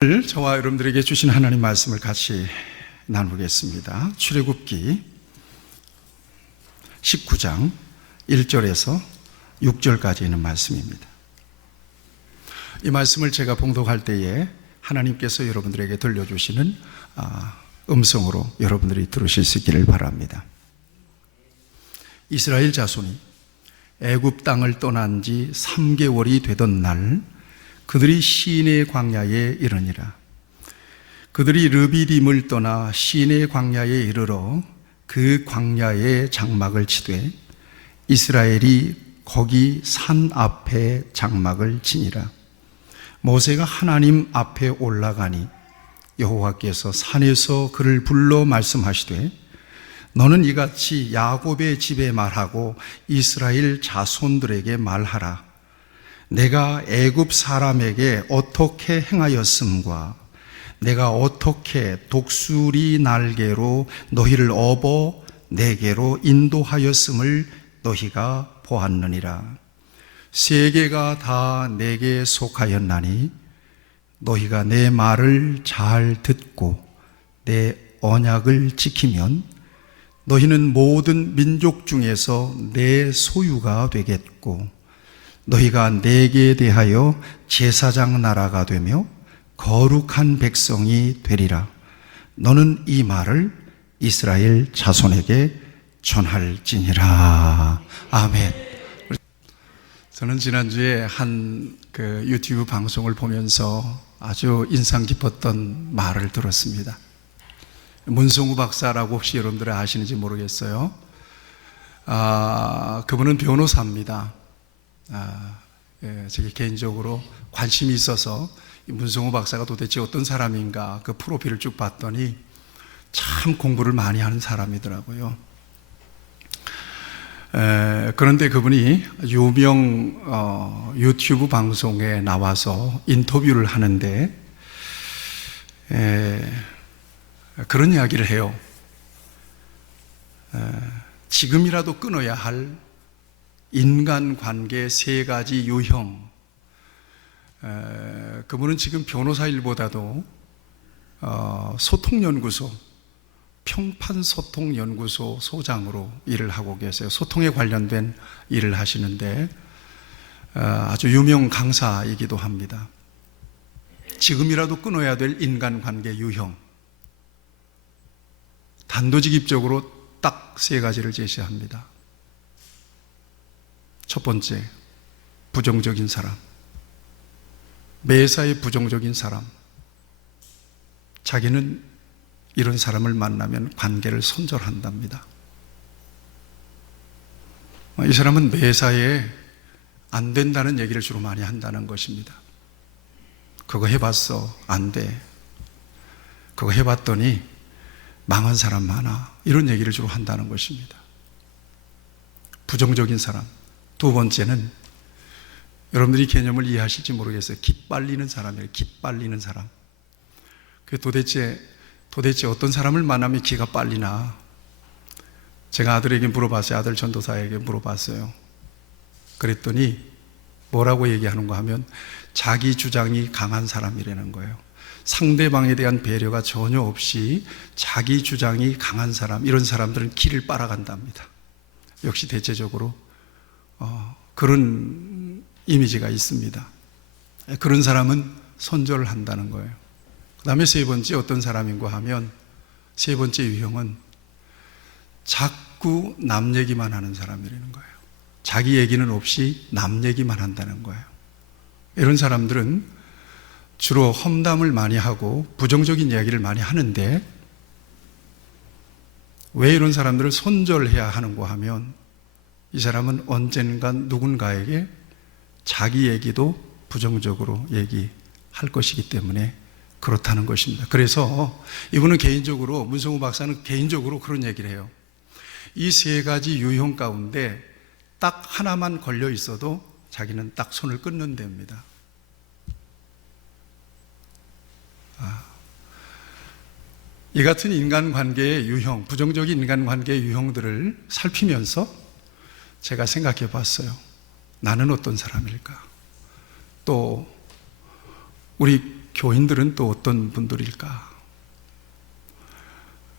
오늘 저와 여러분들에게 주신 하나님 말씀을 같이 나누겠습니다. 출애굽기 19장 1절에서 6절까지 있는 말씀입니다. 이 말씀을 제가 봉독할 때에 하나님께서 여러분들에게 들려주시는 음성으로 여러분들이 들으실 수 있기를 바랍니다. 이스라엘 자손이 애굽 땅을 떠난 지 3개월이 되던 날 그들이 시내 광야에 이르니라. 그들이 르비딤을 떠나 시내 광야에 이르러 그 광야에 장막을 치되 이스라엘이 거기 산 앞에 장막을 치니라. 모세가 하나님 앞에 올라가니 여호와께서 산에서 그를 불러 말씀하시되 너는 이같이 야곱의 집에 말하고 이스라엘 자손들에게 말하라. 내가 애굽 사람에게 어떻게 행하였음과 내가 어떻게 독수리 날개로 너희를 업어 내게로 인도하였음을 너희가 보았느니라. 세계가 다 내게 속하였나니 너희가 내 말을 잘 듣고 내 언약을 지키면 너희는 모든 민족 중에서 내 소유가 되겠고 너희가 내게 대하여 제사장 나라가 되며 거룩한 백성이 되리라. 너는 이 말을 이스라엘 자손에게 전할지니라. 아멘. 저는 지난주에 한 유튜브 방송을 보면서 아주 인상 깊었던 말을 들었습니다. 문성우 박사라고 혹시 여러분들이 아시는지 모르겠어요. 그분은 변호사입니다. 제게 개인적으로 관심이 있어서 문성우 박사가 도대체 어떤 사람인가 그 프로필을 쭉 봤더니 참 공부를 많이 하는 사람이더라고요. 그런데 그분이 유명 유튜브 방송에 나와서 인터뷰를 하는데 그런 이야기를 해요. 지금이라도 끊어야 할 인간관계 3가지 유형. 그분은 지금 변호사 일보다도 소통연구소, 평판소통연구소 소장으로 일을 하고 계세요. 소통에 관련된 일을 하시는데 아주 유명 강사이기도 합니다. 지금이라도 끊어야 될 인간관계 유형. 단도직입적으로 딱 3가지를 제시합니다. 첫 번째, 부정적인 사람. 매사에 부정적인 사람. 자기는 이런 사람을 만나면 관계를 손절한답니다. 이 사람은 매사에 안 된다는 얘기를 주로 많이 한다는 것입니다. 그거 해봤어, 안 돼. 그거 해봤더니 망한 사람 많아. 이런 얘기를 주로 한다는 것입니다. 부정적인 사람. 두 번째는 여러분들이 개념을 이해하실지 모르겠어요. 기빨리는 사람이에요. 기빨리는 사람. 도대체 어떤 사람을 만나면 기가 빨리나? 제가 아들에게 물어봤어요. 아들 전도사에게 물어봤어요. 그랬더니 뭐라고 얘기하는가 하면 자기 주장이 강한 사람이라는 거예요. 상대방에 대한 배려가 전혀 없이 자기 주장이 강한 사람, 이런 사람들은 기를 빨아간답니다. 역시 대체적으로 그런 이미지가 있습니다. 그런 사람은 손절을 한다는 거예요. 그 다음에 3번째 어떤 사람인가 하면 3번째 유형은 자꾸 남 얘기만 하는 사람이라는 거예요. 자기 얘기는 없이 남 얘기만 한다는 거예요. 이런 사람들은 주로 험담을 많이 하고 부정적인 이야기를 많이 하는데 왜 이런 사람들을 손절해야 하는가 하면 이 사람은 언젠간 누군가에게 자기 얘기도 부정적으로 얘기할 것이기 때문에 그렇다는 것입니다. 그래서 이분은 개인적으로, 문성우 박사는 개인적으로 그런 얘기를 해요. 이 3가지 유형 가운데 딱 하나만 걸려 있어도 자기는 딱 손을 끊는 데입니다. 이 같은 인간관계의 유형, 부정적인 인간관계의 유형들을 살피면서 제가 생각해 봤어요. 나는 어떤 사람일까? 또 우리 교인들은 또 어떤 분들일까?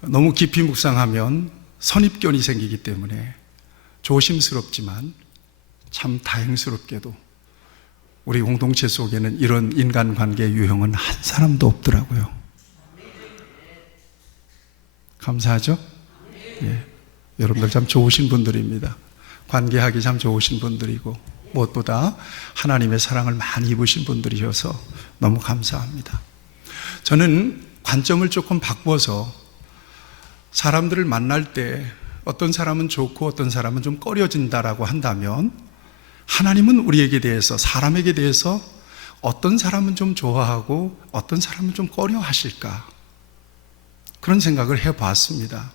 너무 깊이 묵상하면 선입견이 생기기 때문에 조심스럽지만 참 다행스럽게도 우리 공동체 속에는 이런 인간관계 유형은 한 사람도 없더라고요. 감사하죠? 예. 여러분들 참 좋으신 분들입니다. 관계하기 참 좋으신 분들이고 무엇보다 하나님의 사랑을 많이 입으신 분들이셔서 너무 감사합니다. 저는 관점을 조금 바꿔서 사람들을 만날 때 어떤 사람은 좋고 어떤 사람은 좀 꺼려진다라고 한다면 하나님은 우리에게 대해서, 사람에게 대해서 어떤 사람은 좀 좋아하고 어떤 사람은 좀 꺼려하실까? 그런 생각을 해봤습니다.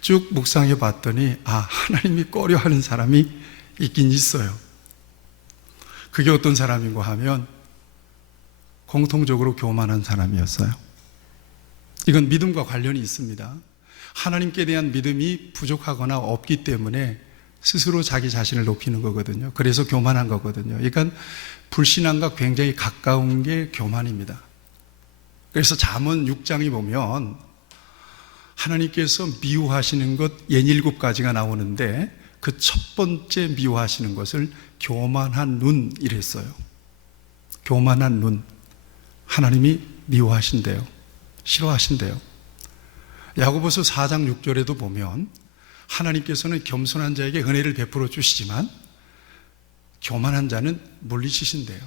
쭉 묵상해 봤더니 하나님이 꺼려하는 사람이 있긴 있어요. 그게 어떤 사람인가 하면 공통적으로 교만한 사람이었어요. 이건 믿음과 관련이 있습니다. 하나님께 대한 믿음이 부족하거나 없기 때문에 스스로 자기 자신을 높이는 거거든요. 그래서 교만한 거거든요. 그러니까 불신앙과 굉장히 가까운 게 교만입니다. 그래서 잠언 6장에 보면 하나님께서 미워하시는 것 67가지가 나오는데 그 첫 번째 미워하시는 것을 교만한 눈 이랬어요. 교만한 눈. 하나님이 미워하신대요. 싫어하신대요. 야고보서 4장 6절에도 보면 하나님께서는 겸손한 자에게 은혜를 베풀어 주시지만 교만한 자는 물리치신대요.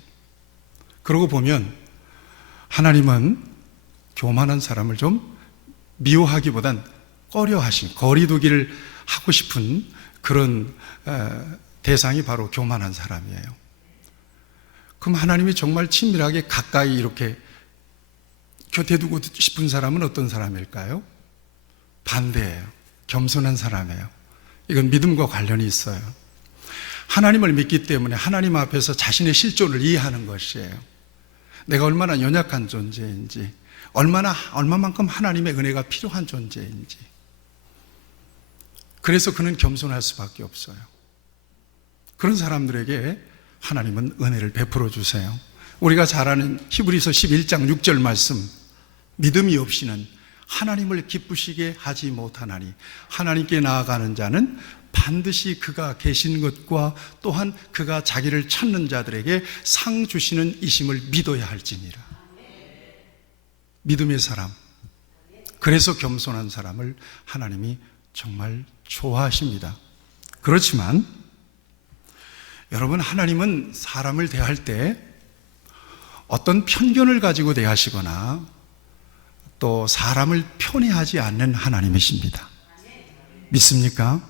그러고 보면 하나님은 교만한 사람을 좀 미워하기보단 꺼려하신, 거리두기를 하고 싶은 그런 대상이 바로 교만한 사람이에요. 그럼 하나님이 정말 친밀하게 가까이 이렇게 곁에 두고 싶은 사람은 어떤 사람일까요? 반대예요. 겸손한 사람이에요. 이건 믿음과 관련이 있어요. 하나님을 믿기 때문에 하나님 앞에서 자신의 실존을 이해하는 것이에요. 내가 얼마나 연약한 존재인지, 얼마만큼 하나님의 은혜가 필요한 존재인지. 그래서 그는 겸손할 수밖에 없어요. 그런 사람들에게 하나님은 은혜를 베풀어 주세요. 우리가 잘 아는 히브리서 11장 6절 말씀, 믿음이 없이는 하나님을 기쁘시게 하지 못하나니 하나님께 나아가는 자는 반드시 그가 계신 것과 또한 그가 자기를 찾는 자들에게 상 주시는 이심을 믿어야 할지니라. 믿음의 사람, 그래서 겸손한 사람을 하나님이 정말 좋아하십니다. 그렇지만 여러분, 하나님은 사람을 대할 때 어떤 편견을 가지고 대하시거나 또 사람을 편애하지 않는 하나님이십니다. 믿습니까?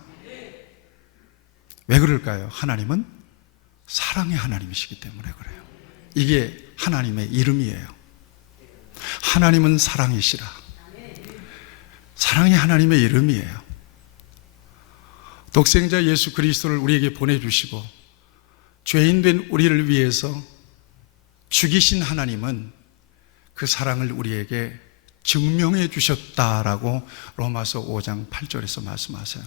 왜 그럴까요? 하나님은 사랑의 하나님이시기 때문에 그래요. 이게 하나님의 이름이에요. 하나님은 사랑이시라. 사랑의 하나님의 이름이에요. 독생자 예수 그리스도를 우리에게 보내주시고 죄인된 우리를 위해서 죽이신 하나님은 그 사랑을 우리에게 증명해 주셨다라고 로마서 5장 8절에서 말씀하세요.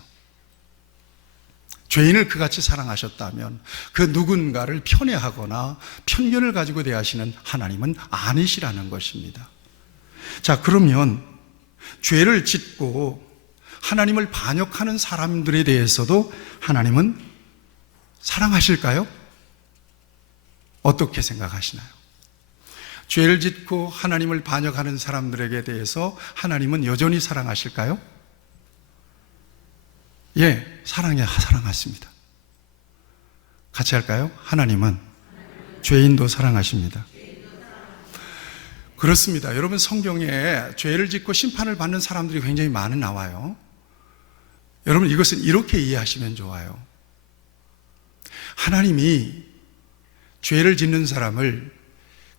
죄인을 그같이 사랑하셨다면 그 누군가를 편애하거나 편견을 가지고 대하시는 하나님은 아니시라는 것입니다. 자, 그러면 죄를 짓고 하나님을 반역하는 사람들에 대해서도 하나님은 사랑하실까요? 어떻게 생각하시나요? 죄를 짓고 하나님을 반역하는 사람들에게 대해서 하나님은 여전히 사랑하실까요? 예, 사랑하십니다. 같이 할까요? 하나님은 죄인도 사랑하십니다. 그렇습니다. 여러분, 성경에 죄를 짓고 심판을 받는 사람들이 굉장히 많이 나와요. 여러분, 이것은 이렇게 이해하시면 좋아요. 하나님이 죄를 짓는 사람을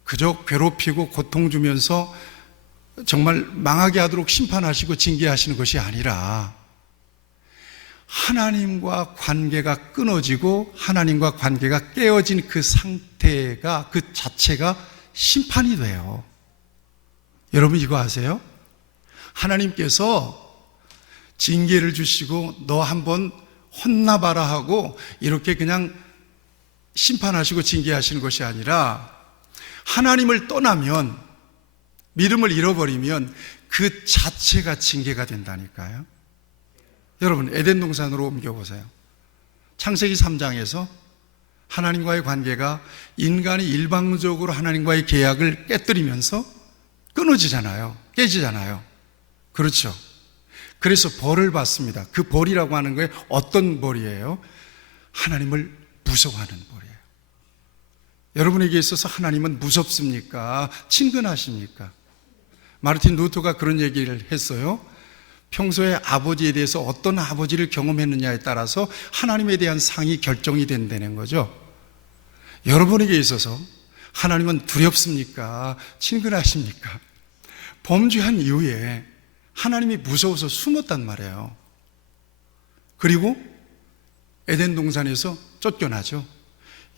그저 괴롭히고 고통 주면서 정말 망하게 하도록 심판하시고 징계하시는 것이 아니라 하나님과 관계가 끊어지고 하나님과 관계가 깨어진 그 상태가, 그 자체가 심판이 돼요. 여러분, 이거 아세요? 하나님께서 징계를 주시고 너 한번 혼나봐라 하고 이렇게 그냥 심판하시고 징계하시는 것이 아니라 하나님을 떠나면, 믿음을 잃어버리면 그 자체가 징계가 된다니까요. 여러분, 에덴 동산으로 옮겨보세요. 창세기 3장에서 하나님과의 관계가 인간이 일방적으로 하나님과의 계약을 깨뜨리면서 끊어지잖아요. 깨지잖아요. 그렇죠. 그래서 벌을 받습니다. 그 벌이라고 하는 거에 어떤 벌이에요? 하나님을 무서워하는 벌이에요. 여러분에게 있어서 하나님은 무섭습니까? 친근하십니까? 마르틴 루터가 그런 얘기를 했어요. 평소에 아버지에 대해서 어떤 아버지를 경험했느냐에 따라서 하나님에 대한 상이 결정이 된다는 거죠. 여러분에게 있어서 하나님은 두렵습니까? 친근하십니까? 범죄한 이후에 하나님이 무서워서 숨었단 말이에요. 그리고 에덴 동산에서 쫓겨나죠.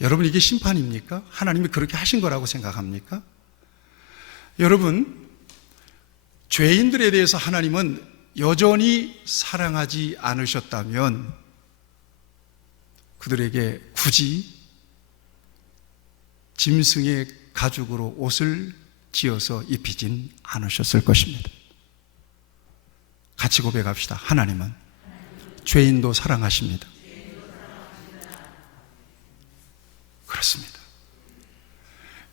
여러분, 이게 심판입니까? 하나님이 그렇게 하신 거라고 생각합니까? 여러분, 죄인들에 대해서 하나님은 여전히 사랑하지 않으셨다면 그들에게 굳이 짐승의 가죽으로 옷을 지어서 입히진 않으셨을 것입니다. 같이 고백합시다. 하나님은 죄인도 사랑하십니다. 그렇습니다.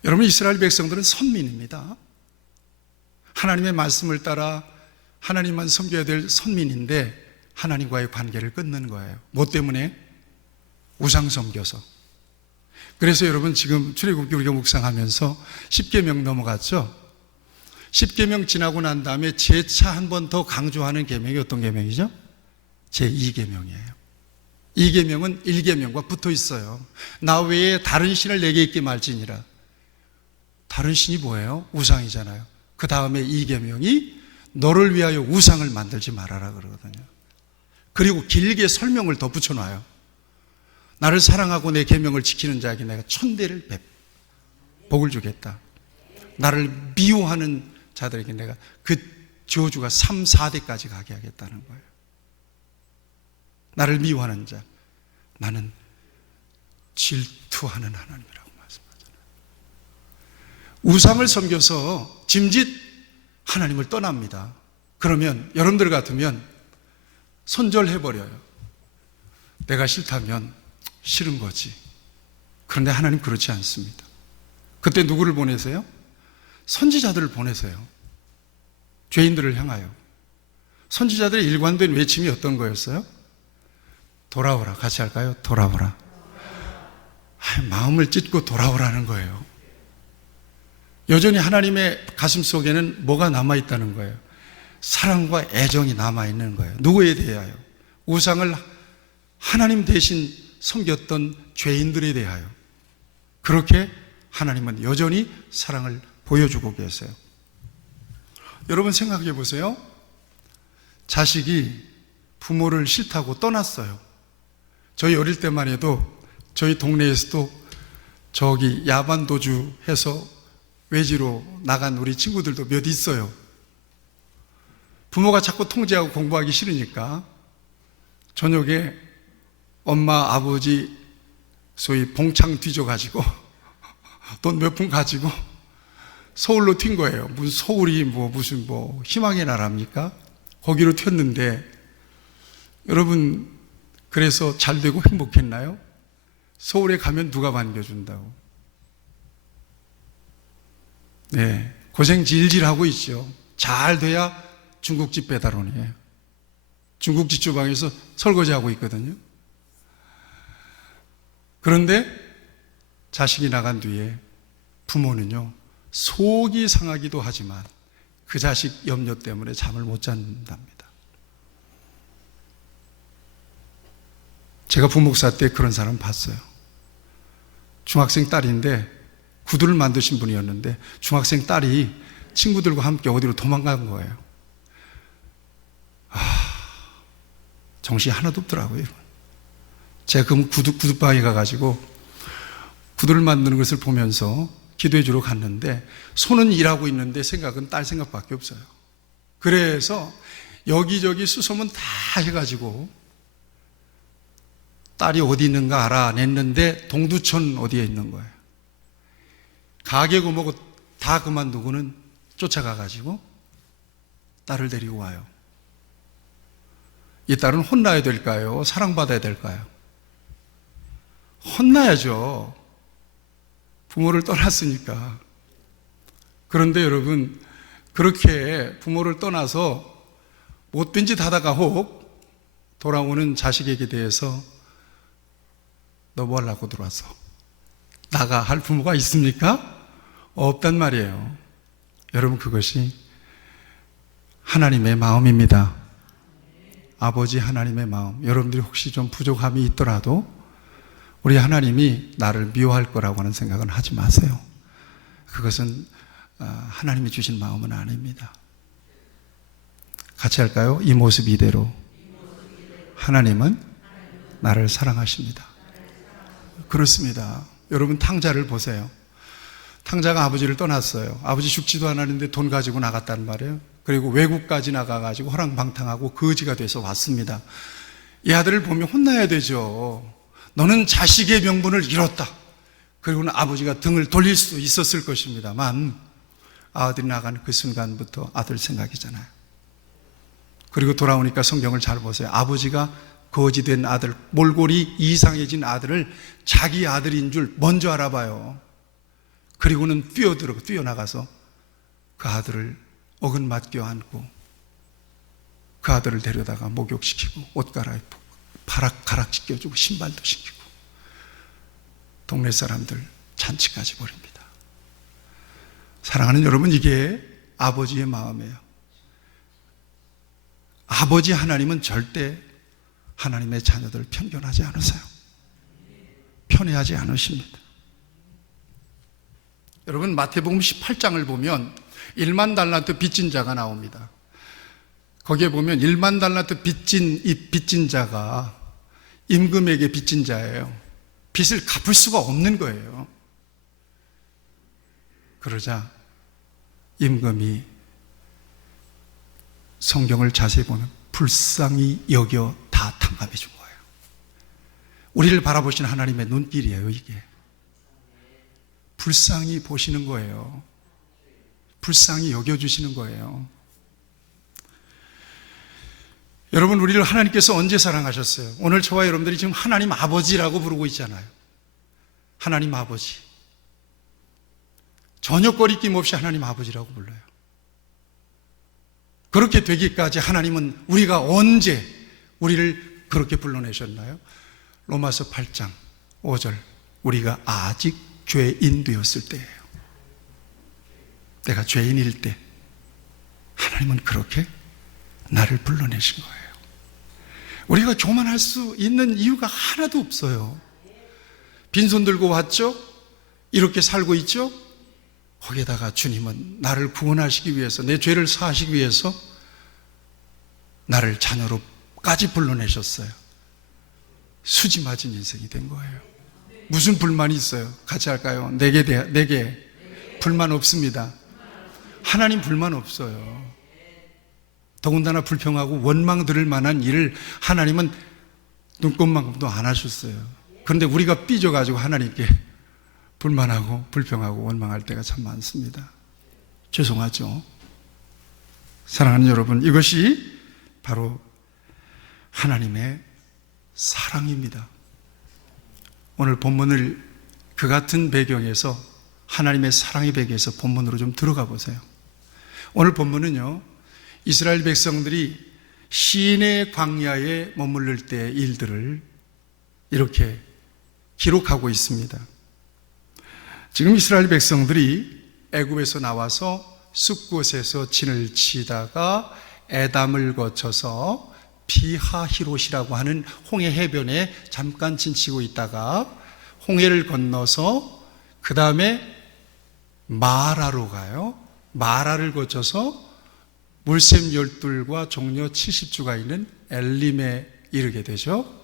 여러분, 이스라엘 백성들은 선민입니다. 하나님의 말씀을 따라 하나님만 섬겨야 될 선민인데 하나님과의 관계를 끊는 거예요. 뭐 때문에? 우상 섬겨서. 그래서 여러분, 지금 출애굽기 우리가 묵상하면서 10계명 넘어갔죠? 10계명 지나고 난 다음에 재차 한 번 더 강조하는 계명이 어떤 계명이죠? 제2계명이에요. 2계명은 1계명과 붙어 있어요. 나 외에 다른 신을 내게 있게 말지니라. 다른 신이 뭐예요? 우상이잖아요. 그 다음에 2계명이 너를 위하여 우상을 만들지 말아라 그러거든요. 그리고 길게 설명을 더 붙여놔요. 나를 사랑하고 내 계명을 지키는 자에게 내가 천대를 복을 주겠다. 나를 미워하는 자들에게 내가 그 저주가 3, 4대까지 가게 하겠다는 거예요. 나를 미워하는 자, 나는 질투하는 하나님이라고 말씀하잖아요. 우상을 섬겨서 짐짓 하나님을 떠납니다. 그러면 여러분들 같으면 손절해버려요. 내가 싫다면 싫은 거지. 그런데 하나님 그렇지 않습니다. 그때 누구를 보내세요? 선지자들을 보내세요. 죄인들을 향하여. 선지자들의 일관된 외침이 어떤 거였어요? 돌아오라. 같이 할까요? 돌아오라. 마음을 찢고 돌아오라는 거예요. 여전히 하나님의 가슴 속에는 뭐가 남아있다는 거예요? 사랑과 애정이 남아있는 거예요. 누구에 대하여? 우상을 하나님 대신 섬겼던 죄인들에 대하여. 그렇게 하나님은 여전히 사랑을 보여주고 계세요. 여러분 생각해 보세요. 자식이 부모를 싫다고 떠났어요. 저희 어릴 때만 해도 저희 동네에서도 저기 야반도주 해서 외지로 나간 우리 친구들도 몇 있어요. 부모가 자꾸 통제하고 공부하기 싫으니까 저녁에 엄마, 아버지 소위 봉창 뒤져가지고 돈 몇 푼 가지고 서울로 튄 거예요. 무슨 서울이 무슨 희망의 나라입니까? 거기로 튀었는데 여러분, 그래서 잘 되고 행복했나요? 서울에 가면 누가 반겨준다고? 네, 고생 질질 하고 있죠. 잘 돼야 중국집 배달원이에요. 중국집 주방에서 설거지하고 있거든요. 그런데 자식이 나간 뒤에 부모는요, 속이 상하기도 하지만 그 자식 염려 때문에 잠을 못 잔답니다. 제가 부목사 때 그런 사람 봤어요. 중학생 딸인데 구두를 만드신 분이었는데 중학생 딸이 친구들과 함께 어디로 도망간 거예요. 정신이 하나도 없더라고요. 제가 그 구두방에 가가지고 구두를 만드는 것을 보면서 기도해 주러 갔는데 손은 일하고 있는데 생각은 딸 생각밖에 없어요. 그래서 여기저기 수소문 다 해가지고 딸이 어디 있는가 알아냈는데 동두천 어디에 있는 거예요. 가게고 뭐고 다 그만두고는 쫓아가가지고 딸을 데리고 와요. 이 딸은 혼나야 될까요? 사랑받아야 될까요? 혼나야죠. 부모를 떠났으니까. 그런데 여러분, 그렇게 부모를 떠나서 못된 짓 하다가 혹 돌아오는 자식에게 대해서 너 뭐 하려고 들어왔어? 나가 할 부모가 있습니까? 없단 말이에요. 여러분, 그것이 하나님의 마음입니다. 아버지 하나님의 마음. 여러분들이 혹시 좀 부족함이 있더라도 우리 하나님이 나를 미워할 거라고 하는 생각은 하지 마세요. 그것은 하나님이 주신 마음은 아닙니다. 같이 할까요? 이 모습 이대로 하나님은 나를 사랑하십니다. 그렇습니다. 여러분, 탕자를 보세요. 탕자가 아버지를 떠났어요. 아버지 죽지도 않았는데 돈 가지고 나갔단 말이에요. 그리고 외국까지 나가가지고 허랑방탕하고 거지가 돼서 왔습니다. 이 아들을 보면 혼나야 되죠. 너는 자식의 명분을 잃었다. 그리고는 아버지가 등을 돌릴 수 있었을 것입니다만 아들이 나간 그 순간부터 아들 생각이잖아요. 그리고 돌아오니까 성경을 잘 보세요. 아버지가 거지된 아들, 몰골이 이상해진 아들을 자기 아들인 줄 먼저 알아봐요. 그리고는 뛰어나가서 그 아들을 어긋맞 껴안고 그 아들을 데려다가 목욕시키고 옷 갈아입고 가락 찢겨주고 신발도 신기고 동네 사람들 잔치까지 벌입니다. 사랑하는 여러분, 이게 아버지의 마음이에요. 아버지 하나님은 절대 하나님의 자녀들을 편견하지 않으세요. 편애하지 않으십니다. 여러분, 마태복음 18장을 보면 1만 달란트 빚진 자가 나옵니다. 거기에 보면 1만 달란트 빚진 자가 임금에게 빚진 자예요. 빚을 갚을 수가 없는 거예요. 그러자 임금이 성경을 자세히 보면 불쌍히 여겨 다 탕감해 준 거예요. 우리를 바라보시는 하나님의 눈길이에요, 이게. 불쌍히 보시는 거예요. 불쌍히 여겨주시는 거예요. 여러분, 우리를 하나님께서 언제 사랑하셨어요? 오늘 저와 여러분들이 지금 하나님 아버지라고 부르고 있잖아요. 하나님 아버지. 전혀 꺼리낌 없이 하나님 아버지라고 불러요. 그렇게 되기까지 하나님은 우리가 언제 우리를 그렇게 불러내셨나요? 로마서 8장 5절. 우리가 아직 죄인 되었을 때예요. 내가 죄인일 때 하나님은 그렇게 나를 불러내신 거예요. 우리가 교만할 수 있는 이유가 하나도 없어요. 빈손 들고 왔죠? 이렇게 살고 있죠? 거기에다가 주님은 나를 구원하시기 위해서, 내 죄를 사하시기 위해서 나를 자녀로까지 불러내셨어요. 수지 맞은 인생이 된 거예요. 무슨 불만이 있어요? 같이 할까요? 내게 불만 없습니다. 하나님 불만 없어요. 더군다나 불평하고 원망 들을 만한 일을 하나님은 눈꼽만큼도 안 하셨어요. 그런데 우리가 삐져가지고 하나님께 불만하고 불평하고 원망할 때가 참 많습니다. 죄송하죠. 사랑하는 여러분, 이것이 바로 하나님의 사랑입니다. 오늘 본문을 그 같은 배경에서, 하나님의 사랑의 배경에서 본문으로 좀 들어가 보세요. 오늘 본문은요, 이스라엘 백성들이 시내 광야에 머무를 때의 일들을 이렇게 기록하고 있습니다. 지금 이스라엘 백성들이 애굽에서 나와서 숲곳에서 진을 치다가 에담을 거쳐서 비하히롯이라고 하는 홍해 해변에 잠깐 진치고 있다가 홍해를 건너서 그 다음에 마라로 가요. 마라를 거쳐서 물샘 12과 종려 70주가 있는 엘림에 이르게 되죠.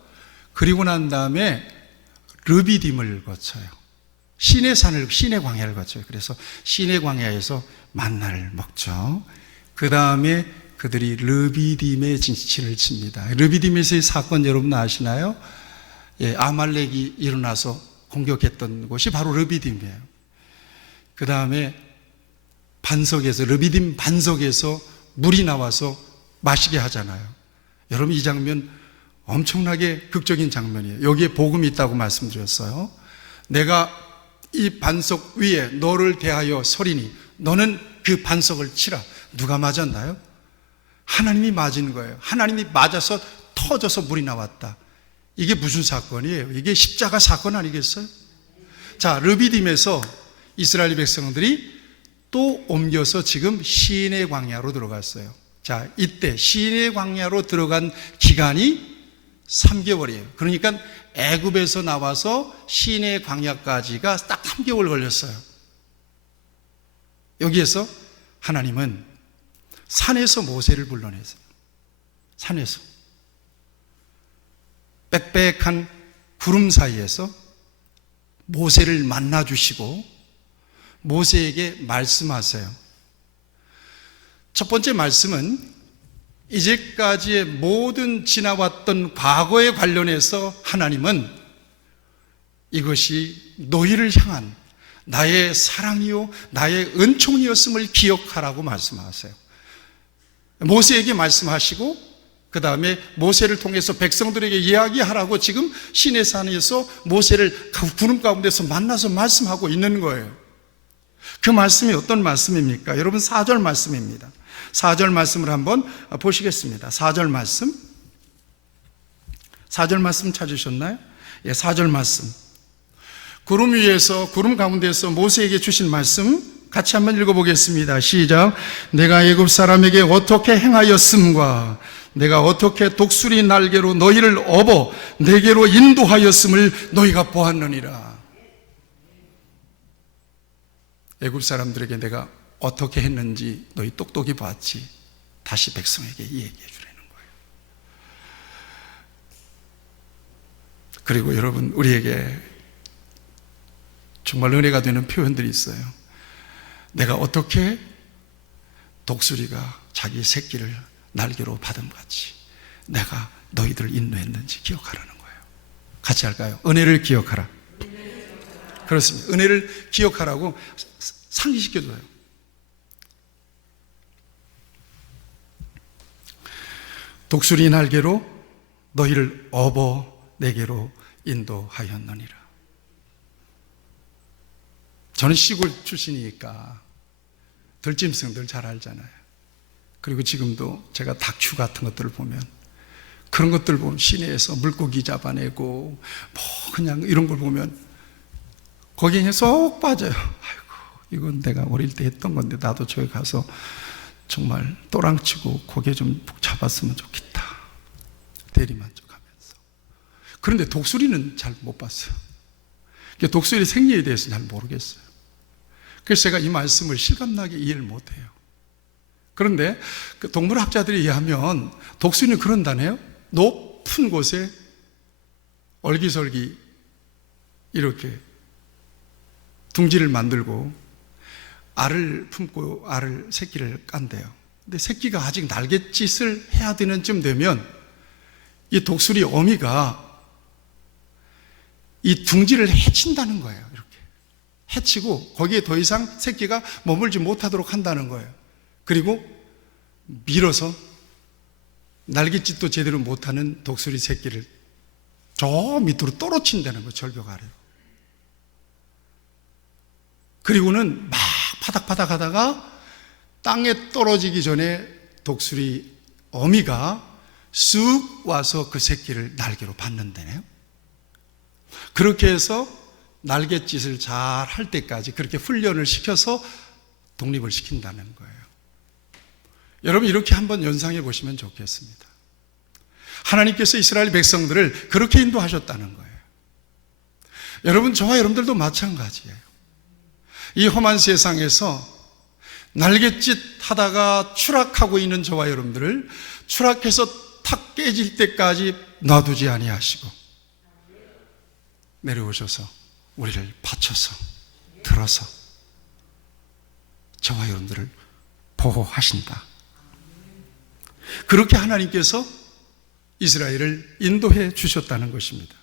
그리고 난 다음에 르비딤을 거쳐요. 시내 광야를 거쳐요. 그래서 시내 광야에서 만나를 먹죠. 그 다음에 그들이 르비딤에 진치를 칩니다. 르비딤에서의 사건 여러분 아시나요? 아말렉이 일어나서 공격했던 곳이 바로 르비딤이에요. 그 다음에 반석에서, 르비딤 반석에서 물이 나와서 마시게 하잖아요. 여러분, 이 장면 엄청나게 극적인 장면이에요. 여기에 복음이 있다고 말씀드렸어요. 내가 이 반석 위에 너를 대하여 서리니 너는 그 반석을 치라. 누가 맞았나요? 하나님이 맞은 거예요. 하나님이 맞아서 터져서 물이 나왔다. 이게 무슨 사건이에요? 이게 십자가 사건 아니겠어요? 자, 르비딤에서 이스라엘 백성들이 또 옮겨서 지금 시인의 광야로 들어갔어요. 자, 이때 시인의 광야로 들어간 기간이 3개월이에요. 그러니까 애굽에서 나와서 시인의 광야까지가 딱 3개월 걸렸어요. 여기에서 하나님은 산에서 모세를 불러냈어요. 산에서 빽빽한 구름 사이에서 모세를 만나 주시고 모세에게 말씀하세요. 첫 번째 말씀은 이제까지의 모든 지나왔던 과거에 관련해서 하나님은 이것이 너희를 향한 나의 사랑이요 나의 은총이었음을 기억하라고 말씀하세요. 모세에게 말씀하시고 그 다음에 모세를 통해서 백성들에게 이야기하라고 지금 시내산에서 모세를 구름 가운데서 만나서 말씀하고 있는 거예요. 그 말씀이 어떤 말씀입니까? 여러분, 4절 말씀입니다. 4절 말씀을 한번 보시겠습니다. 4절 말씀. 4절 말씀 찾으셨나요? 예, 4절 말씀. 구름 위에서, 구름 가운데서 모세에게 주신 말씀 같이 한번 읽어보겠습니다. 시작. 내가 애굽 사람에게 어떻게 행하였음과 내가 어떻게 독수리 날개로 너희를 업어 내게로 인도하였음을 너희가 보았느니라. 애굽 사람들에게 내가 어떻게 했는지 너희 똑똑히 봤지. 다시 백성에게 얘기해 주라는 거예요. 그리고 여러분, 우리에게 정말 은혜가 되는 표현들이 있어요. 내가 어떻게 독수리가 자기 새끼를 날개로 받음같이 내가 너희들을 인도했는지 기억하라는 거예요. 같이 할까요? 은혜를 기억하라. 그렇습니다. 은혜를 기억하라고 상기시켜줘요. 독수리 날개로 너희를 업어 내게로 인도하였느니라. 저는 시골 출신이니까 들짐승들 잘 알잖아요. 그리고 지금도 제가 닭추 같은 것들을 보면, 그런 것들 보면 시내에서 물고기 잡아내고 뭐 그냥 이런 걸 보면 거기에 그냥 쏙 빠져요. 아이고, 이건 내가 어릴 때 했던 건데 나도 저기 가서 정말 또랑치고 고개 좀 잡았으면 좋겠다, 대리만족하면서. 그런데 독수리는 잘 못 봤어요. 독수리 생리에 대해서 잘 모르겠어요. 그래서 제가 이 말씀을 실감나게 이해를 못해요. 그런데 그 동물학자들에 의하면 독수리는 그런다네요. 높은 곳에 얼기설기 이렇게 둥지를 만들고 알을 품고 새끼를 깐대요. 근데 새끼가 아직 날갯짓을 해야 되는 쯤 되면 이 독수리 어미가 이 둥지를 해친다는 거예요. 이렇게 해치고 거기에 더 이상 새끼가 머물지 못하도록 한다는 거예요. 그리고 밀어서 날갯짓도 제대로 못하는 독수리 새끼를 저 밑으로 떨어친다는 거예요. 절벽 아래로. 그리고는 막 파닥파닥 하다가 땅에 떨어지기 전에 독수리 어미가 쑥 와서 그 새끼를 날개로 받는다네요. 그렇게 해서 날갯짓을 잘 할 때까지 그렇게 훈련을 시켜서 독립을 시킨다는 거예요. 여러분, 이렇게 한번 연상해 보시면 좋겠습니다. 하나님께서 이스라엘 백성들을 그렇게 인도하셨다는 거예요. 여러분, 저와 여러분들도 마찬가지예요. 이 험한 세상에서 날갯짓 하다가 추락하고 있는 저와 여러분들을 추락해서 탁 깨질 때까지 놔두지 아니하시고 내려오셔서 우리를 받쳐서 들어서 저와 여러분들을 보호하신다. 그렇게 하나님께서 이스라엘을 인도해 주셨다는 것입니다.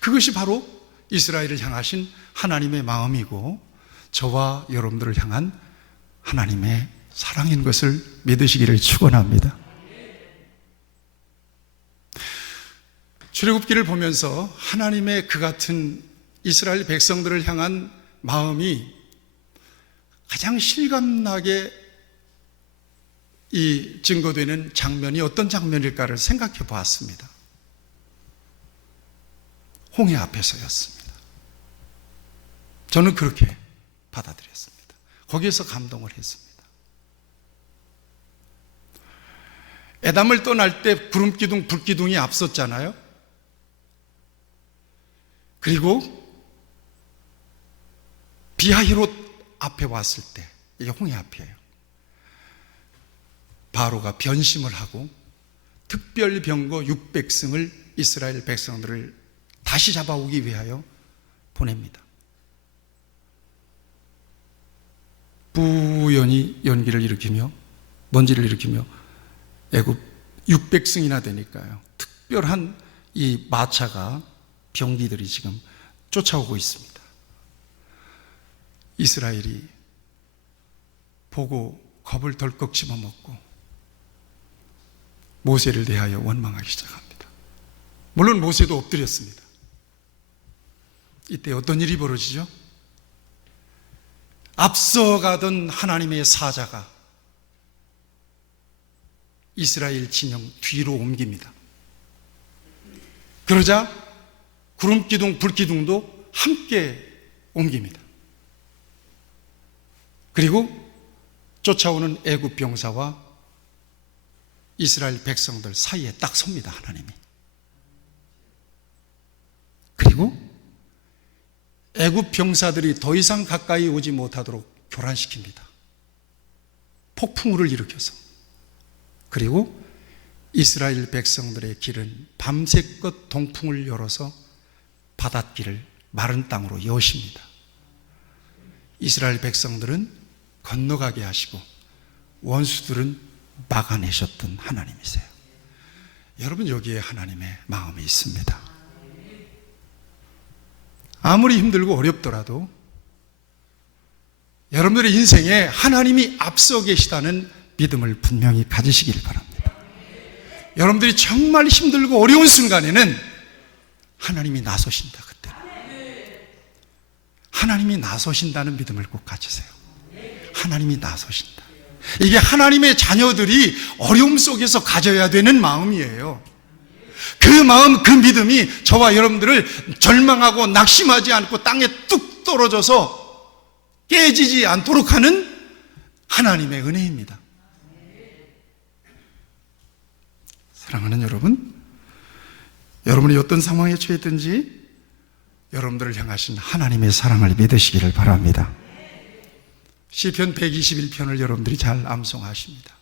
그것이 바로 이스라엘을 향하신 하나님의 마음이고 저와 여러분들을 향한 하나님의 사랑인 것을 믿으시기를 축원합니다. 출애굽기를 보면서 하나님의 그 같은 이스라엘 백성들을 향한 마음이 가장 실감나게 이 증거되는 장면이 어떤 장면일까를 생각해 보았습니다. 홍해 앞에서였습니다. 저는 그렇게 받아들였습니다. 거기에서 감동을 했습니다. 에담을 떠날 때 구름기둥, 불기둥이 앞섰잖아요. 그리고 비하히롯 앞에 왔을 때, 이게 홍해 앞이에요. 바로가 변심을 하고 특별병거 600승을 이스라엘 백성들을 다시 잡아오기 위하여 보냅니다. 부연히 연기를 일으키며 먼지를 일으키며 애굽 600승이나 되니까요, 특별한 이 마차가, 병기들이 지금 쫓아오고 있습니다. 이스라엘이 보고 겁을 덜컥 집어먹고 모세를 대하여 원망하기 시작합니다. 물론 모세도 엎드렸습니다. 이때 어떤 일이 벌어지죠? 앞서가던 하나님의 사자가 이스라엘 진영 뒤로 옮깁니다. 그러자 구름기둥, 불기둥도 함께 옮깁니다. 그리고 쫓아오는 애굽 병사와 이스라엘 백성들 사이에 딱 섭니다, 하나님이. 그리고 애굽 병사들이 더 이상 가까이 오지 못하도록 교란시킵니다. 폭풍우를 일으켜서. 그리고 이스라엘 백성들의 길은 밤새껏 동풍을 열어서 바닷길을 마른 땅으로 여십니다. 이스라엘 백성들은 건너가게 하시고 원수들은 막아내셨던 하나님이세요. 여러분, 여기에 하나님의 마음이 있습니다. 아무리 힘들고 어렵더라도 여러분들의 인생에 하나님이 앞서 계시다는 믿음을 분명히 가지시길 바랍니다. 여러분들이 정말 힘들고 어려운 순간에는 하나님이 나서신다. 그때는 하나님이 나서신다는 믿음을 꼭 가지세요. 하나님이 나서신다. 이게 하나님의 자녀들이 어려움 속에서 가져야 되는 마음이에요. 그 마음, 그 믿음이 저와 여러분들을 절망하고 낙심하지 않고 땅에 뚝 떨어져서 깨지지 않도록 하는 하나님의 은혜입니다. 사랑하는 여러분, 여러분이 어떤 상황에 처했든지 여러분들을 향하신 하나님의 사랑을 믿으시기를 바랍니다. 시편 121편을 여러분들이 잘 암송하십니다.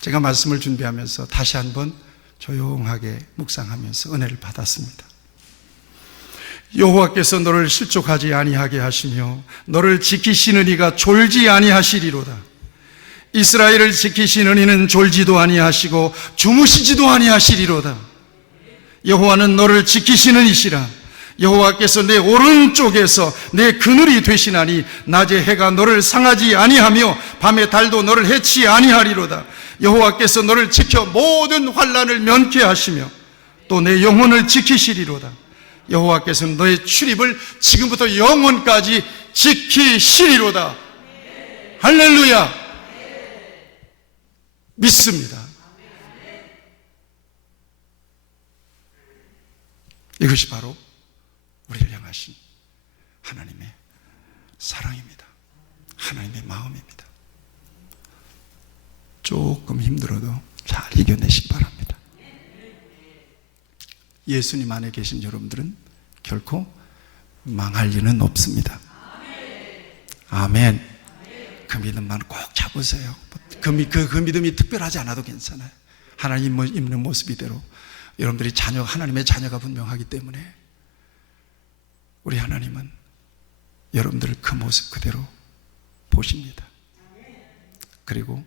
제가 말씀을 준비하면서 다시 한번 조용하게 묵상하면서 은혜를 받았습니다. 여호와께서 너를 실족하지 아니하게 하시며 너를 지키시는 이가 졸지 아니하시리로다. 이스라엘을 지키시는 이는 졸지도 아니하시고 주무시지도 아니하시리로다. 여호와는 너를 지키시는 이시라. 여호와께서 내 오른쪽에서 내 그늘이 되시나니 낮에 해가 너를 상하지 아니하며 밤에 달도 너를 해치 아니하리로다. 여호와께서 너를 지켜 모든 환난을 면케 하시며 또 내 영혼을 지키시리로다. 여호와께서는 너의 출입을 지금부터 영원까지 지키시리로다. 할렐루야. 믿습니다. 이것이 바로 우리를 향하신 하나님의 사랑입니다. 하나님의 마음입니다. 조금 힘들어도 잘 이겨내시기 바랍니다. 예수님 안에 계신 여러분들은 결코 망할 리는 없습니다. 아멘. 그 믿음만 꼭 잡으세요. 그 믿음이 특별하지 않아도 괜찮아요. 하나님 있는 모습 이대로 여러분들이 하나님의 자녀가 분명하기 때문에 우리 하나님은 여러분들을 그 모습 그대로 보십니다. 그리고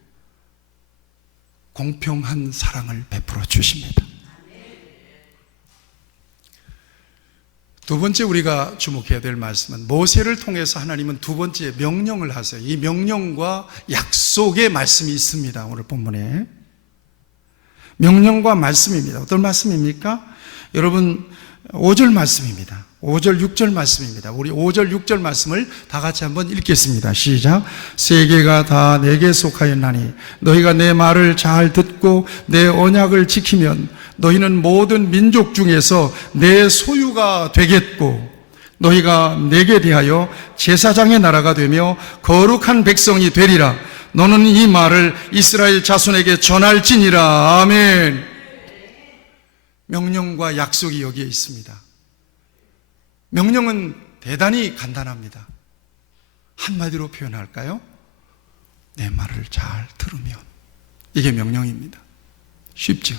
공평한 사랑을 베풀어 주십니다. 두 번째 우리가 주목해야 될 말씀은 모세를 통해서 하나님은 두 번째 명령을 하세요. 이 명령과 약속의 말씀이 있습니다. 오늘 본문에 명령과 말씀입니다. 어떤 말씀입니까? 여러분 5절 말씀입니다. 5절 6절 말씀입니다. 우리 5절 6절 말씀을 다 같이 한번 읽겠습니다. 시작. 세계가 다 내게 속하였나니 너희가 내 말을 잘 듣고 내 언약을 지키면 너희는 모든 민족 중에서 내 소유가 되겠고 너희가 내게 대하여 제사장의 나라가 되며 거룩한 백성이 되리라. 너는 이 말을 이스라엘 자손에게 전할지니라. 아멘. 명령과 약속이 여기에 있습니다. 명령은 대단히 간단합니다. 한마디로 표현할까요? 내 말을 잘 들으면. 이게 명령입니다. 쉽죠?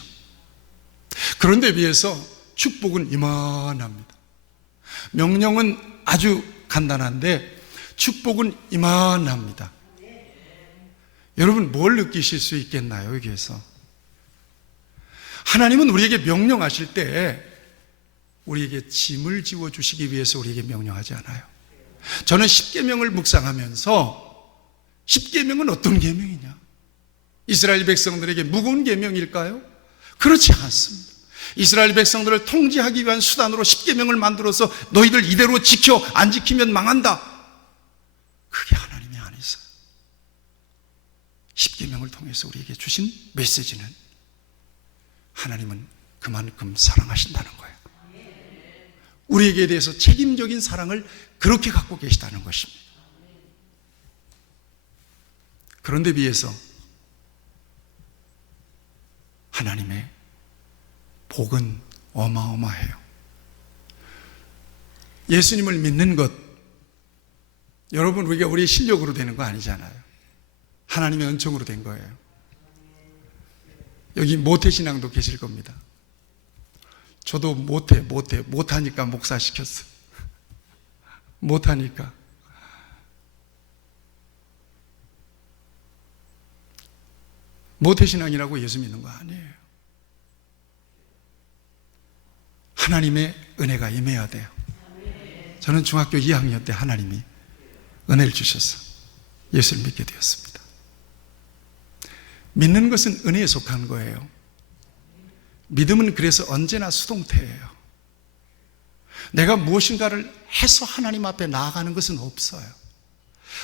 그런데 비해서 축복은 이만합니다. 명령은 아주 간단한데 축복은 이만합니다. 여러분 뭘 느끼실 수 있겠나요? 여기에서 하나님은 우리에게 명령하실 때 우리에게 짐을 지워주시기 위해서 우리에게 명령하지 않아요. 저는 십계명을 묵상하면서 십계명은 어떤 계명이냐? 이스라엘 백성들에게 무거운 계명일까요? 그렇지 않습니다. 이스라엘 백성들을 통제하기 위한 수단으로 십계명을 만들어서 너희들 이대로 지켜, 안 지키면 망한다. 그게 하나님이 아니세요. 십계명을 통해서 우리에게 주신 메시지는 하나님은 그만큼 사랑하신다는 거예요. 우리에게 대해서 책임적인 사랑을 그렇게 갖고 계시다는 것입니다. 그런데 비해서 하나님의 복은 어마어마해요. 예수님을 믿는 것, 여러분 우리가 우리의 실력으로 되는 거 아니잖아요. 하나님의 은총으로 된 거예요. 여기 모태신앙도 계실 겁니다. 저도 못하니까 목사 시켰어요. 못하니까. 모태신앙이라고 예수 믿는 거 아니에요. 하나님의 은혜가 임해야 돼요. 저는 중학교 2학년 때 하나님이 은혜를 주셔서 예수를 믿게 되었습니다. 믿는 것은 은혜에 속한 거예요. 믿음은 그래서 언제나 수동태예요. 내가 무엇인가를 해서 하나님 앞에 나아가는 것은 없어요.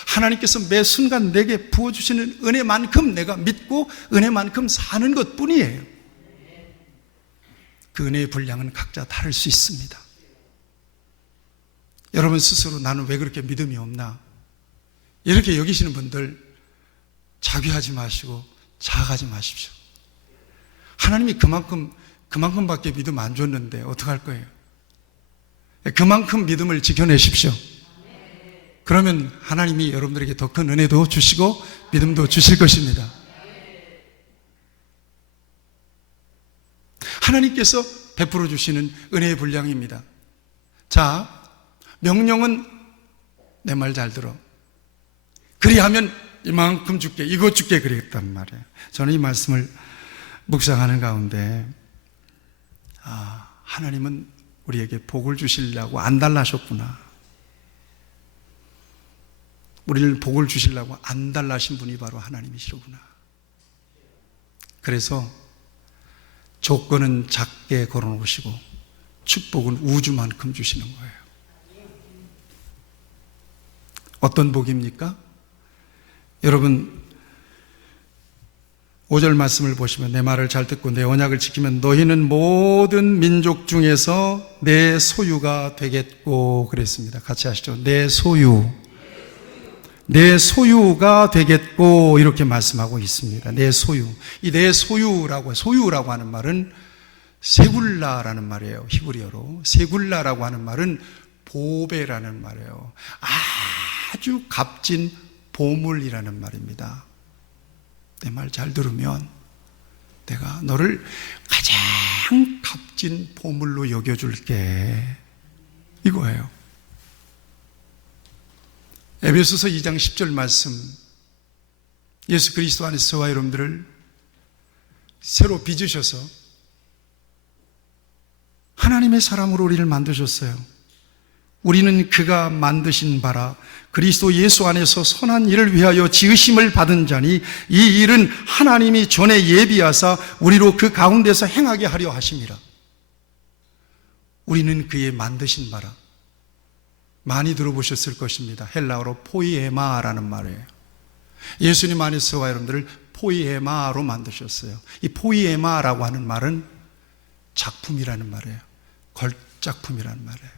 하나님께서 매 순간 내게 부어주시는 은혜만큼 내가 믿고 은혜만큼 사는 것 뿐이에요. 그 은혜의 분량은 각자 다를 수 있습니다. 여러분 스스로 나는 왜 그렇게 믿음이 없나? 이렇게 여기시는 분들 자괴하지 마시고 자학하지 마십시오. 하나님이 그만큼밖에 믿음 안 줬는데 어떡할 거예요? 그만큼 믿음을 지켜내십시오. 그러면 하나님이 여러분들에게 더 큰 은혜도 주시고 믿음도 주실 것입니다. 하나님께서 베풀어 주시는 은혜의 분량입니다. 자, 명령은 내 말 잘 들어. 그리하면 이만큼 줄게, 이거 줄게 그랬단 말이에요. 저는 이 말씀을 묵상하는 가운데 하나님은 우리에게 복을 주시려고 안 달라셨구나. 우리를 복을 주시려고 안 달라신 분이 바로 하나님이시로구나. 그래서 조건은 작게 걸어놓으시고 축복은 우주만큼 주시는 거예요. 어떤 복입니까? 여러분 5절 말씀을 보시면 내 말을 잘 듣고 내 언약을 지키면 너희는 모든 민족 중에서 내 소유가 되겠고 그랬습니다. 같이 하시죠. 내 소유. 내 소유가 되겠고 이렇게 말씀하고 있습니다. 내 소유. 이 내 소유라고 하는 말은 세굴라라는 말이에요. 히브리어로. 세굴라라고 하는 말은 보배라는 말이에요. 아주 값진 보물이라는 말입니다. 내 말 잘 들으면 내가 너를 가장 값진 보물로 여겨줄게. 이거예요. 에베소서 2장 10절 말씀, 예수 그리스도 안에서 저와 여러분들을 새로 빚으셔서 하나님의 사람으로 우리를 만드셨어요. 우리는 그가 만드신 바라 그리스도 예수 안에서 선한 일을 위하여 지으심을 받은 자니 이 일은 하나님이 전에 예비하사 우리로 그 가운데서 행하게 하려 하심이라. 우리는 그의 만드신 바라. 많이 들어보셨을 것입니다. 헬라어로 포이에마라는 말이에요. 예수님 안에서와 여러분들을 포이에마로 만드셨어요. 이 포이에마라고 하는 말은 작품이라는 말이에요. 걸작품이라는 말이에요.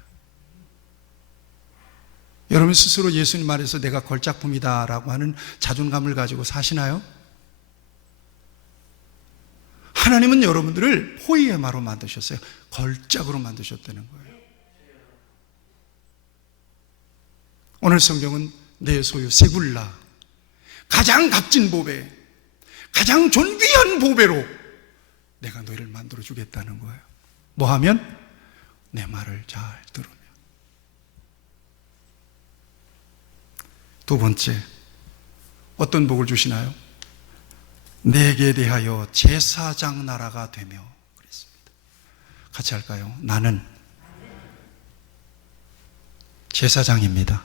여러분 스스로 예수님 안에서 내가 걸작품이다라고 하는 자존감을 가지고 사시나요? 하나님은 여러분들을 포이에마로 만드셨어요. 걸작으로 만드셨다는 거예요. 오늘 성경은 내 소유 세굴라, 가장 값진 보배, 가장 존귀한 보배로 내가 너희를 만들어 주겠다는 거예요. 뭐 하면? 내 말을 잘 들으면. 두 번째, 어떤 복을 주시나요? 내게 대하여 제사장 나라가 되며 그랬습니다. 같이 할까요? 나는 제사장입니다.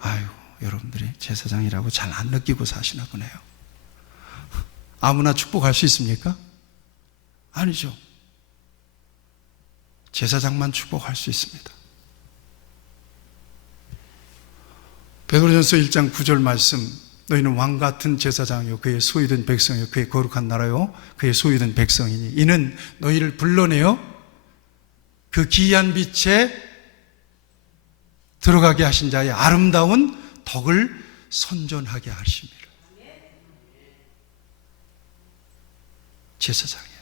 아유, 여러분들이 제사장이라고 잘 안 느끼고 사시나 보네요. 아무나 축복할 수 있습니까? 아니죠. 제사장만 축복할 수 있습니다. 베드로전서 1장 9절 말씀, 너희는 왕같은 제사장이요 그의 소유된 백성이요 그의 거룩한 나라요 그의 소유된 백성이니 이는 너희를 불러내어 그 기이한 빛에 들어가게 하신 자의 아름다운 덕을 선전하게 하심이라. 제사장이에요.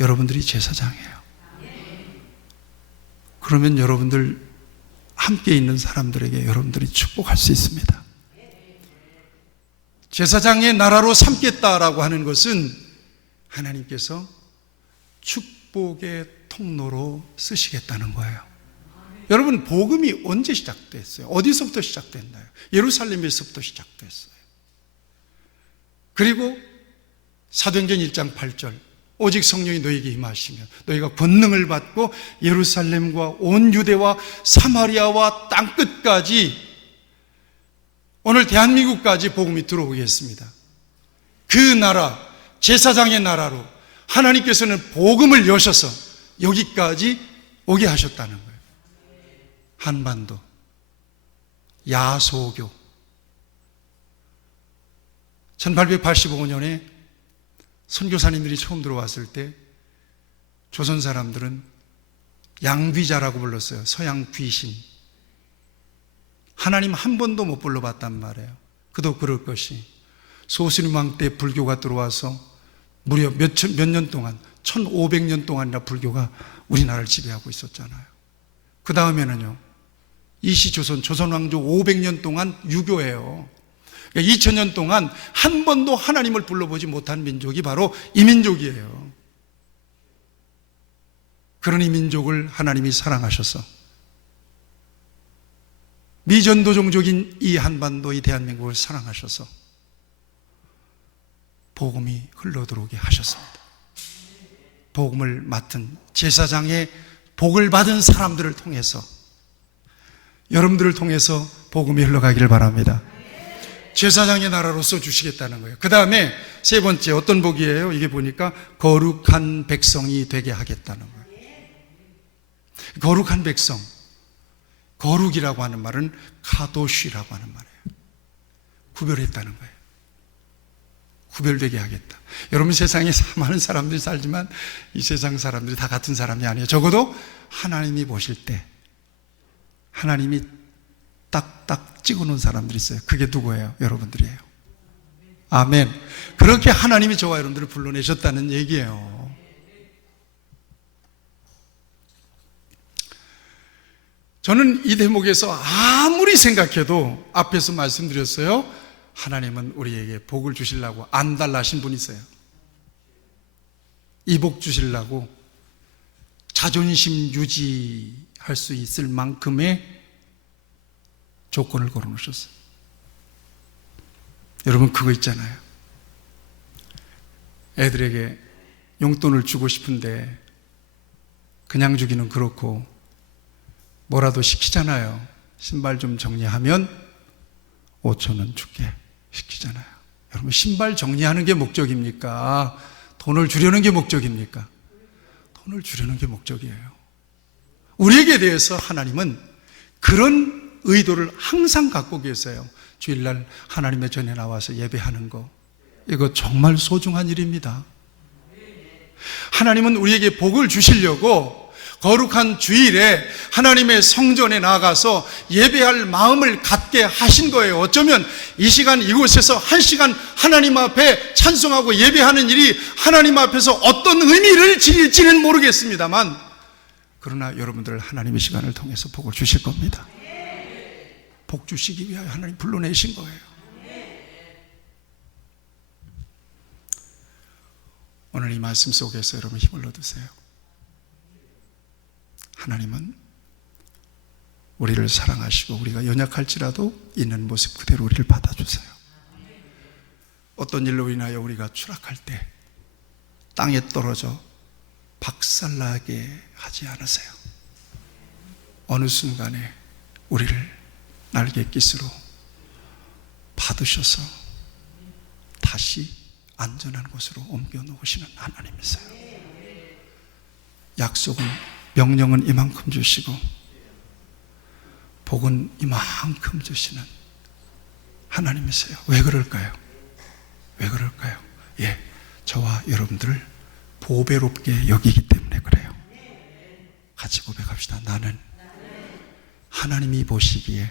여러분들이 제사장이에요. 그러면 여러분들 함께 있는 사람들에게 여러분들이 축복할 수 있습니다. 제사장의 나라로 삼겠다라고 하는 것은 하나님께서 축복의 통로로 쓰시겠다는 거예요. 여러분, 복음이 언제 시작됐어요? 어디서부터 시작됐나요? 예루살렘에서부터 시작됐어요. 그리고 사도행전 1장 8절, 오직 성령이 너희에게 임하시면 너희가 권능을 받고 예루살렘과 온 유대와 사마리아와 땅끝까지, 오늘 대한민국까지 복음이 들어오겠습니다. 그 나라, 제사장의 나라로 하나님께서는 복음을 여셔서 여기까지 오게 하셨다는 거예요. 한반도, 야소교. 1885년에 선교사님들이 처음 들어왔을 때 조선 사람들은 양귀자라고 불렀어요. 서양 귀신. 하나님 한 번도 못 불러봤단 말이에요. 그도 그럴 것이, 소수림 왕 때 불교가 들어와서 무려 몇 년 동안, 1500년 동안이나 불교가 우리나라를 지배하고 있었잖아요. 그 다음에는요, 이시조선, 조선왕조 500년 동안 유교예요. 2000년 동안 한 번도 하나님을 불러보지 못한 민족이 바로 이 민족이에요. 그런 이 민족을 하나님이 사랑하셔서 미전도 종족인 이 한반도, 이 대한민국을 사랑하셔서 복음이 흘러들어오게 하셨습니다. 복음을 맡은 제사장의 복을 받은 사람들을 통해서, 여러분들을 통해서 복음이 흘러가기를 바랍니다. 제사장의 나라로서 주시겠다는 거예요. 그 다음에 세 번째 어떤 복이에요? 이게 보니까 거룩한 백성이 되게 하겠다는 거예요. 거룩한 백성. 거룩이라고 하는 말은 카도시라고 하는 말이에요. 구별했다는 거예요. 구별되게 하겠다. 여러분, 세상에 많은 사람들이 살지만 이 세상 사람들이 다 같은 사람이 아니에요. 적어도 하나님이 보실 때 하나님이 딱딱 찍어놓은 사람들이 있어요. 그게 누구예요? 여러분들이에요. 아멘. 그렇게 하나님이 저와 여러분들을 불러내셨다는 얘기예요. 저는 이 대목에서 아무리 생각해도, 앞에서 말씀드렸어요, 하나님은 우리에게 복을 주시려고 안 달라신 분이세요. 이 복 주시려고 자존심 유지할 수 있을 만큼의 조건을 걸어놓으셨어요. 여러분, 그거 있잖아요. 애들에게 용돈을 주고 싶은데 그냥 주기는 그렇고 뭐라도 시키잖아요. 신발 좀 정리하면 5,000원 줄게 시키잖아요. 여러분, 신발 정리하는 게 목적입니까? 돈을 주려는 게 목적입니까? 돈을 주려는 게 목적이에요. 우리에게 대해서 하나님은 그런 의도를 항상 갖고 계세요. 주일날 하나님의 전에 나와서 예배하는 거, 이거 정말 소중한 일입니다. 하나님은 우리에게 복을 주시려고 거룩한 주일에 하나님의 성전에 나가서 예배할 마음을 갖게 하신 거예요. 어쩌면 이 시간 이곳에서 1시간 하나님 앞에 찬송하고 예배하는 일이 하나님 앞에서 어떤 의미를 지닐지는 모르겠습니다만, 그러나 여러분들 하나님의 시간을 통해서 복을 주실 겁니다. 복 주시기 위하여 하나님 불러내신 거예요. 오늘 이 말씀 속에서 여러분 힘을 얻으세요. 하나님은 우리를 사랑하시고 우리가 연약할지라도 있는 모습 그대로 우리를 받아주세요. 어떤 일로 인하여 우리가 추락할 때 땅에 떨어져 박살나게 하지 않으세요. 어느 순간에 우리를 날갯깃으로 받으셔서 다시 안전한 곳으로 옮겨 놓으시는 하나님이세요. 약속은, 명령은 이만큼 주시고 복은 이만큼 주시는 하나님이세요. 왜 그럴까요? 왜 그럴까요? 저와 여러분들을 보배롭게 여기기 때문에 그래요. 같이 고백합시다. 나는 하나님이 보시기에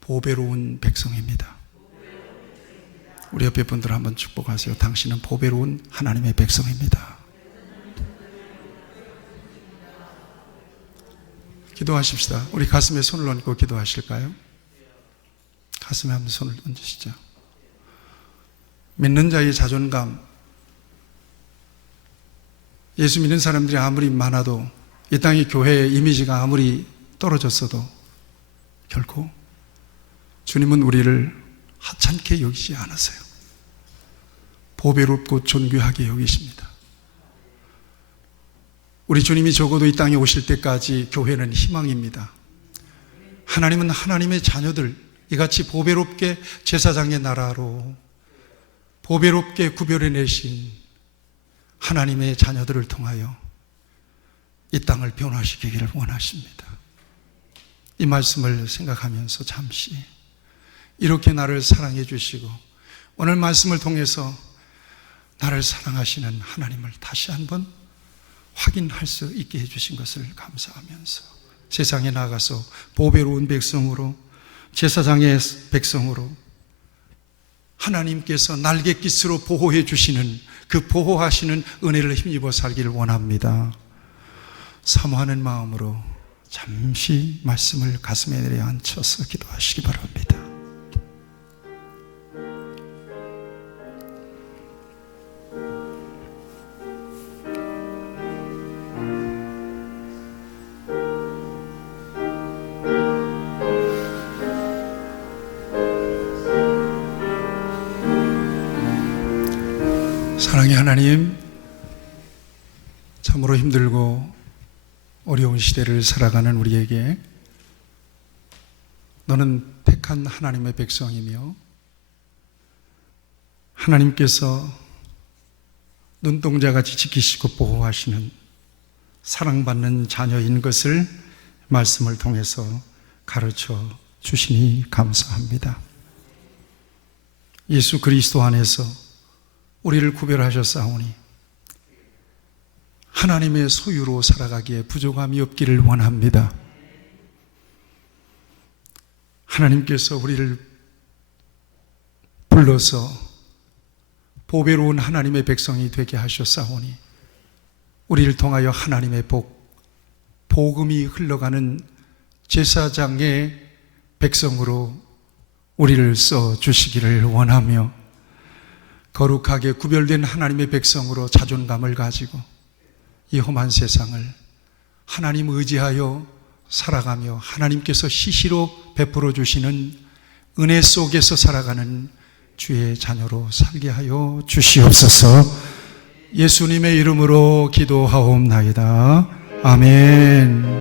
보배로운 백성입니다. 우리 옆에 분들 한번 축복하세요. 당신은 보배로운 하나님의 백성입니다. 기도하십시다. 우리 가슴에 손을 얹고 기도하실까요? 가슴에 한번 손을 얹으시죠. 믿는 자의 자존감, 예수 믿는 사람들이 아무리 많아도, 이 땅의 교회의 이미지가 아무리 떨어졌어도 결코 주님은 우리를 하찮게 여기지 않으세요. 보배롭고 존귀하게 여기십니다. 우리 주님이 적어도 이 땅에 오실 때까지 교회는 희망입니다. 하나님은 하나님의 자녀들 이같이 보배롭게 제사장의 나라로 보배롭게 구별해내신 하나님의 자녀들을 통하여 이 땅을 변화시키기를 원하십니다. 이 말씀을 생각하면서 잠시 이렇게 나를 사랑해 주시고 오늘 말씀을 통해서 나를 사랑하시는 하나님을 다시 한번 확인할 수 있게 해주신 것을 감사하면서 세상에 나가서 보배로운 백성으로, 제사장의 백성으로 하나님께서 날갯깃으로 보호해 주시는 그 보호하시는 은혜를 힘입어 살기를 원합니다. 사모하는 마음으로 잠시 말씀을 가슴에 내려앉혀서 기도하시기 바랍니다. 사랑의 하나님, 참으로 힘들고 어려운 시대를 살아가는 우리에게 너는 택한 하나님의 백성이며 하나님께서 눈동자같이 지키시고 보호하시는 사랑받는 자녀인 것을 말씀을 통해서 가르쳐 주시니 감사합니다. 예수 그리스도 안에서 우리를 구별하셨사오니 하나님의 소유로 살아가기에 부족함이 없기를 원합니다. 하나님께서 우리를 불러서 보배로운 하나님의 백성이 되게 하셨사오니 우리를 통하여 하나님의 복음이 흘러가는 제사장의 백성으로 우리를 써주시기를 원하며 거룩하게 구별된 하나님의 백성으로 자존감을 가지고 이 험한 세상을 하나님 의지하여 살아가며 하나님께서 시시로 베풀어 주시는 은혜 속에서 살아가는 주의 자녀로 살게 하여 주시옵소서. 예수님의 이름으로 기도하옵나이다. 아멘.